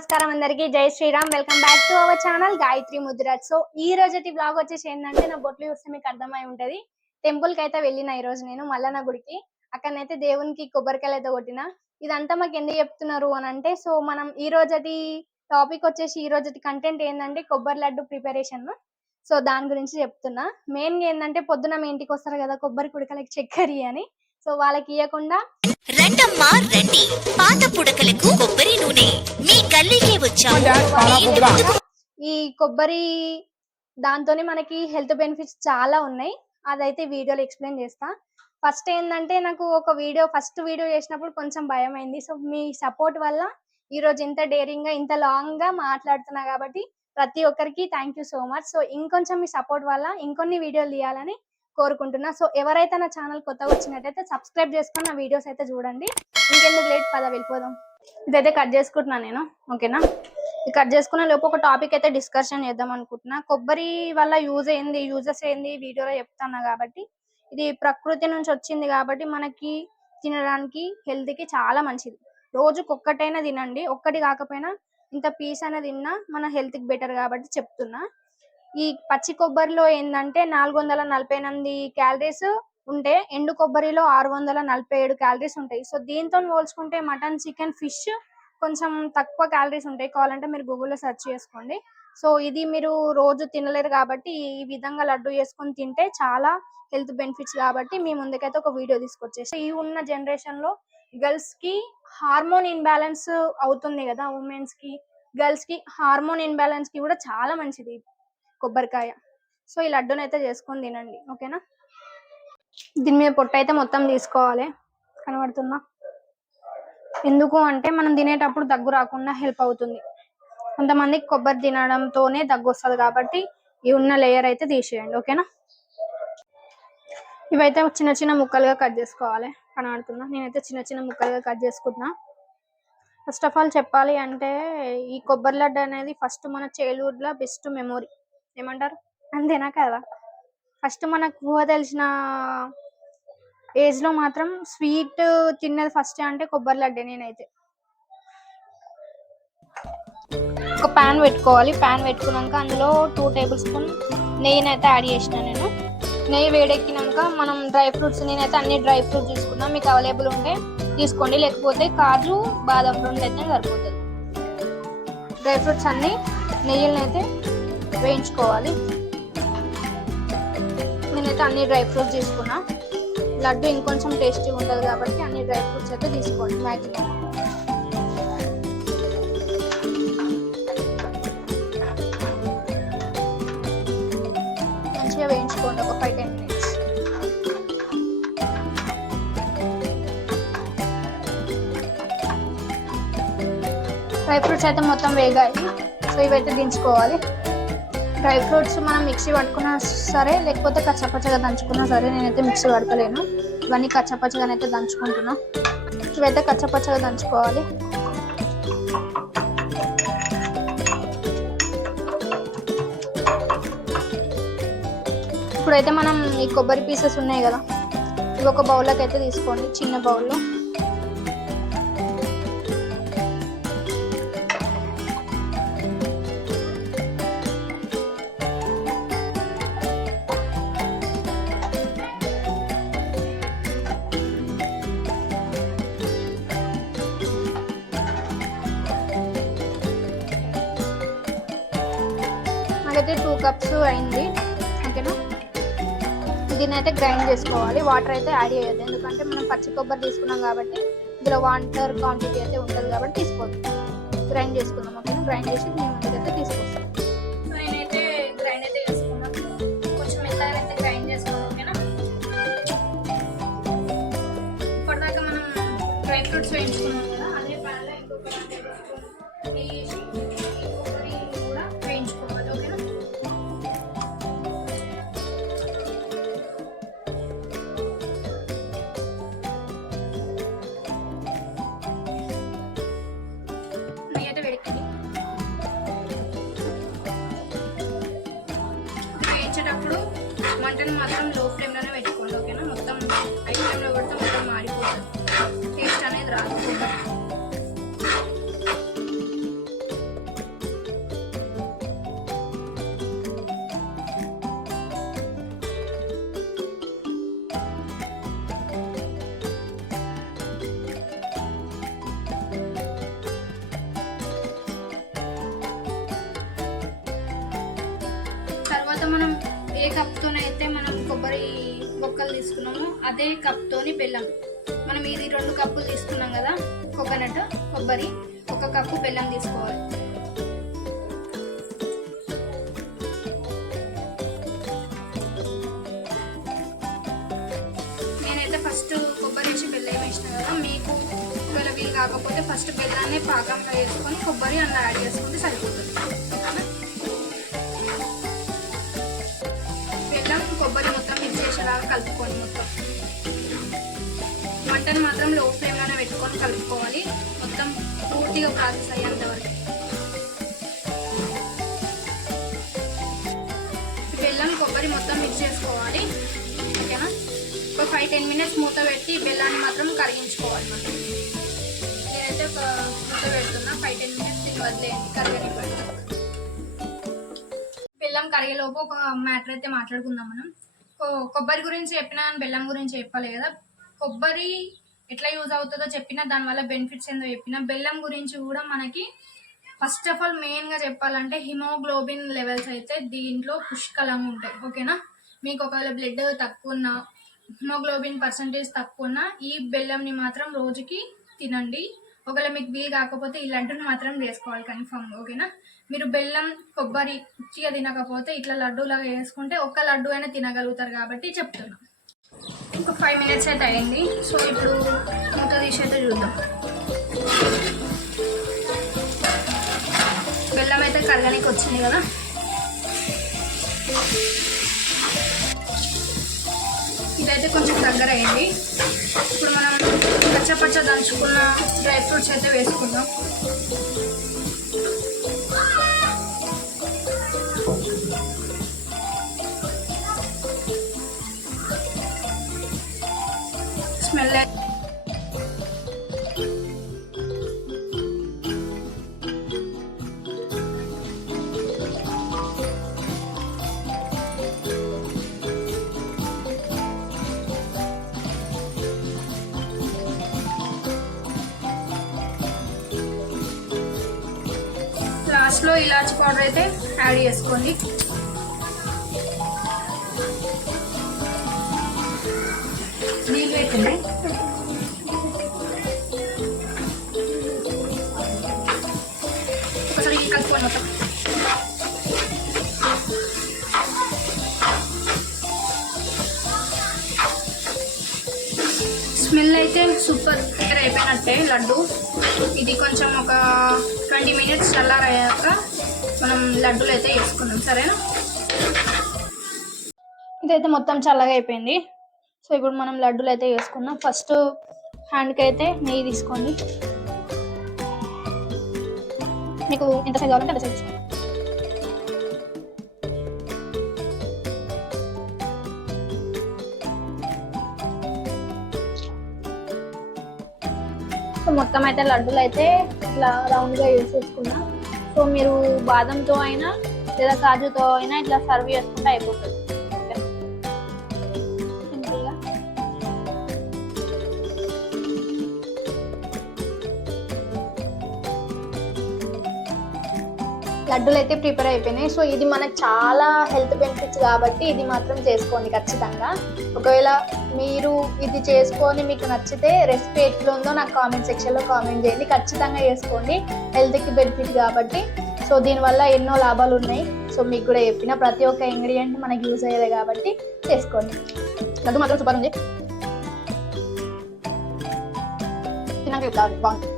నమస్కారం అందరికి. జై Shriram. Welcome back to our channel Gayatri Mudraj so ఈ రోజుటి బ్లాగ్ వచ్చేసి ఏంటంటే నా బొట్లు చూస్తే మీకు అర్థమై ఉంటది. టెంపుల్కి అయితే వెళ్ళిన ఈ రోజు నేను మల్లన్న గుడికి అక్కడనైతే దేవునికి కొబ్బరికాయలు అయితే కొట్టిన. ఇదంతా మాకు ఎందుకు చెప్తున్నారు అని అంటే సో మనం ఈ రోజటి టాపిక్ వచ్చేసి ఈ రోజటి కంటెంట్ ఏంటంటే కొబ్బరి లడ్డు ప్రిపరేషన్ సో దాని గురించి చెప్తున్నా. మెయిన్ ఏంటంటే పొద్దున మీ ఇంటికి వస్తారు కదా కొబ్బరి కుడకలకి చక్కెర అని. సో వాళ్ళకి ఇవ్వకుండా రండమ్మా రండి. పాత పుడకలకు కొబ్బరి నూనె. మీ గల్లీకే వచ్చాము ఈ కొబ్బరి దాంతోనే మనకి హెల్త్ బెనిఫిట్స్ చాలా ఉన్నాయి. అదైతే వీడియోలో ఎక్స్ప్లెయిన్ చేస్తా. ఫస్ట్ ఏంటంటే నాకు ఒక వీడియో ఫస్ట్ వీడియో చేసినప్పుడు కొంచెం భయం అయింది. సో మీ సపోర్ట్ వల్ల ఈ రోజు ఇంత డేరింగ్గా ఇంత లాంగ్గా మాట్లాడుతున్నా కాబట్టి ప్రతి ఒక్కరికి thank you so much so ఇంకొంచెం మీ సపోర్ట్ వల్ల ఇంకొన్ని వీడియోలు తీయాలని కోరుకుంటున్నా. సో ఎవరైతే నా ఛానల్ కొత్తగా వచ్చినట్టయితే సబ్స్క్రైబ్ చేసుకొని నా వీడియోస్ అయితే చూడండి. ఇంకెందుకు లేట్? పద వెళ్ళిపోదాం. ఇదైతే కట్ చేసుకుంటున్నా నేను. ఓకేనా? ఇది కట్ చేసుకున్న లోపు ఒక టాపిక్ అయితే డిస్కషన్ చేద్దాం అనుకుంటున్నా. కొబ్బరి వల్ల యూజ్ ఏంది యూజెస్ ఏంది వీడియోలో చెప్తాను కాబట్టి. ఇది ప్రకృతి నుంచి వచ్చింది కాబట్టి మనకి తినడానికి హెల్త్కి చాలా మంచిది. రోజుకి ఒక్కటైనా తినండి. ఒక్కటి కాకపోయినా ఇంత పీస్ అయినా తిన్నా మన హెల్త్కి బెటర్ కాబట్టి చెప్తున్నా. ఈ పచ్చి కొబ్బరిలో ఏంటంటే నాలుగు వందల నలభై ఎనిమిది క్యాలరీస్ ఉంటే ఎండు కొబ్బరిలో ఆరు వందల నలభై ఏడు క్యాలరీస్ ఉంటాయి. సో దీంతో పోల్చుకుంటే మటన్ చికెన్ ఫిష్ కొంచెం తక్కువ క్యాలరీస్ ఉంటాయి కావాలంటే మీరు గూగుల్లో సెర్చ్ చేసుకోండి. సో ఇది మీరు రోజు తినలేరు కాబట్టి ఈ విధంగా లడ్డు చేసుకొని తింటే చాలా హెల్త్ బెనిఫిట్స్ కాబట్టి మీ ముందుకైతే ఒక వీడియో తీసుకొచ్చేసి ఈ ఉన్న జనరేషన్లో గర్ల్స్కి హార్మోన్ ఇన్బ్యాలెన్స్ అవుతుంది కదా ఉమెన్స్కి గర్ల్స్కి హార్మోన్ ఇన్బ్యాలెన్స్కి కూడా చాలా మంచిది. కొబ్బరికాయ. సో ఈ లడ్డూని అయితే చేసుకొని తినండి. ఓకేనా? దీని మీద పొట్టు అయితే మొత్తం తీసుకోవాలి. కనబడుతుందా? ఎందుకు అంటే మనం తినేటప్పుడు దగ్గు రాకుండా హెల్ప్ అవుతుంది. కొంతమందికి కొబ్బరి తినడంతోనే దగ్గు వస్తుంది కాబట్టి ఈ ఉన్న లేయర్ అయితే తీసేయండి. ఓకేనా? ఇవైతే చిన్న చిన్న ముక్కలుగా కట్ చేసుకోవాలి. కనబడుతున్నా నేనైతే చిన్న చిన్న ముక్కలుగా కట్ చేసుకుంటున్నా. ఫస్ట్ ఆఫ్ ఆల్ చెప్పాలి అంటే ఈ కొబ్బరి లడ్డు అనేది ఫస్ట్ మన చైల్డ్హుడ్లో బెస్ట్ మెమొరీ. ఏమంటారు? అంతేనా కదా? ఫస్ట్ మనకు ఊహ తెలిసిన ఏజ్లో మాత్రం స్వీట్ తిన్నది ఫస్ట్ అంటే కొబ్బరి లడ్డే నేనైతే. ఒక పాన్ పెట్టుకోవాలి. పాన్ పెట్టుకున్నాక అందులో టూ టేబుల్ స్పూన్ నెయ్యిని అయితే యాడ్ చేసిన నేను. నెయ్యి వేడెక్కినాక మనం డ్రై ఫ్రూట్స్ నేనైతే అన్ని డ్రై ఫ్రూట్స్ తీసుకున్నా. మీకు అవైలబుల్ ఉంటే తీసుకోండి. లేకపోతే కాజు బాదం రెండు అయితే సరిపోతుంది. డ్రై ఫ్రూట్స్ అన్ని నెయ్యిని అయితే వేయించుకోవాలి. నేనైతే అన్ని డ్రై ఫ్రూట్స్ తీసుకున్నా. లడ్డు ఇంకొంచెం టేస్టీ ఉంటుంది కాబట్టి అన్ని డ్రై ఫ్రూట్స్ అయితే తీసుకోండి మ్యాక్సిమం మంచిగా వేయించుకోండి ఒక five ten minutes. Dry fruits అయితే మొత్తం వేగాయి. సో ఇవైతే దించుకోవాలి. డ్రై ఫ్రూట్స్ మనం మిక్సీ పట్టుకున్నా సరే లేకపోతే కచ్చపచ్చగా దంచుకున్నా సరే నేనైతే మిక్సీ పడతలేను. ఇవన్నీ కచ్చపచ్చగానైతే దంచుకుంటున్నా. ఇవైతే కచ్చపచ్చగా దంచుకోవాలి. ఇప్పుడైతే మనం ఈ కొబ్బరి పీసెస్ ఉన్నాయి కదా ఇవి ఒక బౌల్లోకి అయితే తీసుకోండి చిన్న బౌల్లో. నాకైతే టూ కప్స్ అయింది. ఓకేనా? దీన్ని అయితే గ్రైండ్ చేసుకోవాలి. వాటర్ అయితే యాడ్ చేయొద్దు. ఎందుకంటే మనం పచ్చి కొబ్బరి తీసుకున్నాం కాబట్టి ఇందులో వాటర్ క్వాంటిటీ అయితే ఉంటుంది కాబట్టి తీసుకోవద్దు గ్రైండ్ చేసుకుందాం. ఓకేనా? గ్రైండ్ చేసి మేము ముందుకు అయితే మటన్ మాత్రం లో ఫ్లేమ్లోనే పెట్టుకోండి ఓకేనా మొత్తం హై ఫ్లేమ్లో కొడితే మొత్తం మారిపోతుంది టేస్ట్ అనేది రాదు. తర్వాత మనం ఏ కప్తోనైతే మనం కొబ్బరి బొక్కలు తీసుకున్నామో అదే కప్తోని బెల్లం. మనం ఇది రెండు కప్పులు తీసుకున్నాం కదా కోకోనట్ కొబ్బరి ఒక కప్పు బెల్లం తీసుకోవాలి. నేనైతే ఫస్ట్ కొబ్బరి వేసి బెల్లం వేసిన కదా మీకు ఒకవేళ వీలు కాకపోతే ఫస్ట్ బెల్లాన్ని పాకంలో వేసుకొని కొబ్బరి అన్న యాడ్ చేసుకుంటే సరిపోతుంది. మొత్తం కలుపుకోండి మొత్తం. మటన్ మాత్రం లో ఫ్లేమ్లోనే పెట్టుకొని కలుపుకోవాలి. మొత్తం పూర్తిగా ప్రాసెస్ అయ్యేంత వరకు. బెల్లం కొబ్బరి మొత్తం మిక్స్ చేసుకోవాలి. ఓకేనా? ఒక ఫైవ్ టెన్ మినిట్స్ మూత పెట్టి బెల్లాన్ని మాత్రం కరిగించుకోవాలి మనం. నేనైతే ఒక మూత పెడుతున్నా. ఫైవ్ టెన్ మినిట్స్ దీన్ని వదిలేయండి కరగనివ్వండి. బెల్లం కరిగేలోపు ఒక మ్యాటర్ అయితే మాట్లాడుకుందాం మనం. కొబ్బరి గురించి చెప్పినా బెల్లం గురించి చెప్పాలి కదా. కొబ్బరి ఎట్లా యూజ్ అవుతుందో చెప్పినా దానివల్ల బెనిఫిట్స్ ఏందో చెప్పినా బెల్లం గురించి కూడా మనకి ఫస్ట్ ఆఫ్ ఆల్ మెయిన్గా చెప్పాలంటే హిమోగ్లోబిన్ లెవెల్స్ అయితే దీంట్లో పుష్కలంగా ఉంటాయి. ఓకేనా మీకు ఒకవేళ బ్లడ్ తక్కువ ఉన్నా హిమోగ్లోబిన్ పర్సంటేజ్ తక్కువ ఉన్నా ఈ బెల్లంని మాత్రం రోజుకి తినండి. ఒకవేళ మీకు వీలు కాకపోతే ఈ లడ్డుని మాత్రం చేసుకోవాలి కన్ఫర్మ్ ఓకేనా మీరు బెల్లం కొబ్బరి ఉట్టిగా తినకపోతే ఇట్లా లడ్డూలాగా వేసుకుంటే ఒక్క లడ్డు అయినా తినగలుగుతారు కాబట్టి చెప్తున్నా. ఒక ఫైవ్ మినిట్స్ అయితే అయింది. సో ఇప్పుడు మూత తీసి అయితే చూద్దాం. బెల్లం అయితే కరగడానికి వచ్చింది కదా? ఇదైతే కొంచెం దగ్గర అయింది. ఇప్పుడు మనం పచ్చపచ్చ దంచుకున్న డ్రై ఫ్రూట్స్ అయితే వేసుకుందాం. లాస్ట్లో ఇలాచి పౌడర్ అయితే యాడ్ చేసుకోండి. నీళ్ళు పెట్టండి దగ్గర లడ్డు. ఇది కొంచెం ఒక ట్వంటీ మినిట్స్ చల్లారయ్యాక మనం లడ్డూలు అయితే వేసుకుందాం. సరేనా? ఇదైతే మొత్తం చల్లగా అయిపోయింది. సో ఇప్పుడు మనం లడ్డూలు అయితే వేసుకుందాం. ఫస్ట్ హ్యాండ్కి అయితే నెయ్యి తీసుకోండి. మీకు ఎంత సైజ్ కావాలంటే అంత సైజ్ మొత్తం అయితే లడ్డూలు అయితే ఇట్లా రౌండ్గా యూజ్ చేసుకున్నా. సో మీరు బాదంతో అయినా లేదా కాజుతో అయినా ఇట్లా సర్వ్ చేసుకుంటే అయిపోతుంది. లడ్డూలు అయితే ప్రిపేర్ అయిపోయినాయి. సో ఇది మనకు చాలా హెల్త్ బెనిఫిట్స్ కాబట్టి ఇది మాత్రం చేసుకోండి ఖచ్చితంగా. ఒకవేళ మీరు ఇది చేసుకొని మీకు నచ్చితే రెసిపీ ఎట్లా ఉందో నాకు కామెంట్ సెక్షన్లో కామెంట్ చేయండి. ఖచ్చితంగా చేసుకోండి. హెల్త్కి బెనిఫిట్ కాబట్టి. సో దీనివల్ల ఎన్నో లాభాలు ఉన్నాయి. సో మీకు కూడా చెప్పిన ప్రతి ఒక్క ఇంగ్రీడియంట్ మనకి యూజ్ అయ్యేది కాబట్టి చేసుకోండి. లడ్డు మాత్రం సూపర్ ఉంది. తిన్నాక చెప్తాను బాగుంది.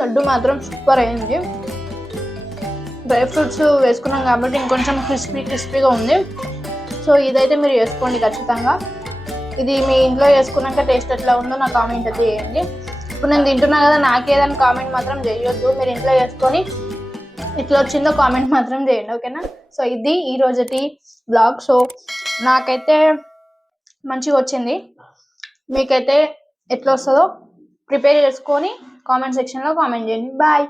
లడ్డు మాత్రం సూపర్ అయింది. డ్రై ఫ్రూట్స్ వేసుకున్నాం కాబట్టి ఇంకొంచెం క్రిస్పీ క్రిస్పీగా ఉంది. సో ఇదైతే మీరు వేసుకోండి ఖచ్చితంగా. ఇది మీ ఇంట్లో వేసుకున్నాక టేస్ట్ ఎట్లా ఉందో నా కామెంట్ అయితే చేయండి. ఇప్పుడు నేను తింటున్నా కదా నాకేదని కామెంట్ మాత్రం చేయొద్దు. మీరు ఇంట్లో వేసుకొని ఇట్లా వచ్చిందో కామెంట్ మాత్రం చేయండి ఓకేనా? సో ఇది ఈ రోజుటి బ్లాగ్. సో నాకైతే మంచిగా వచ్చింది. మీకైతే ఎట్లా వస్తుందో ప్రిపేర్ చేసుకొని కామెంట్ సెక్షన్లో కామెంట్ చేయండి. బాయ్.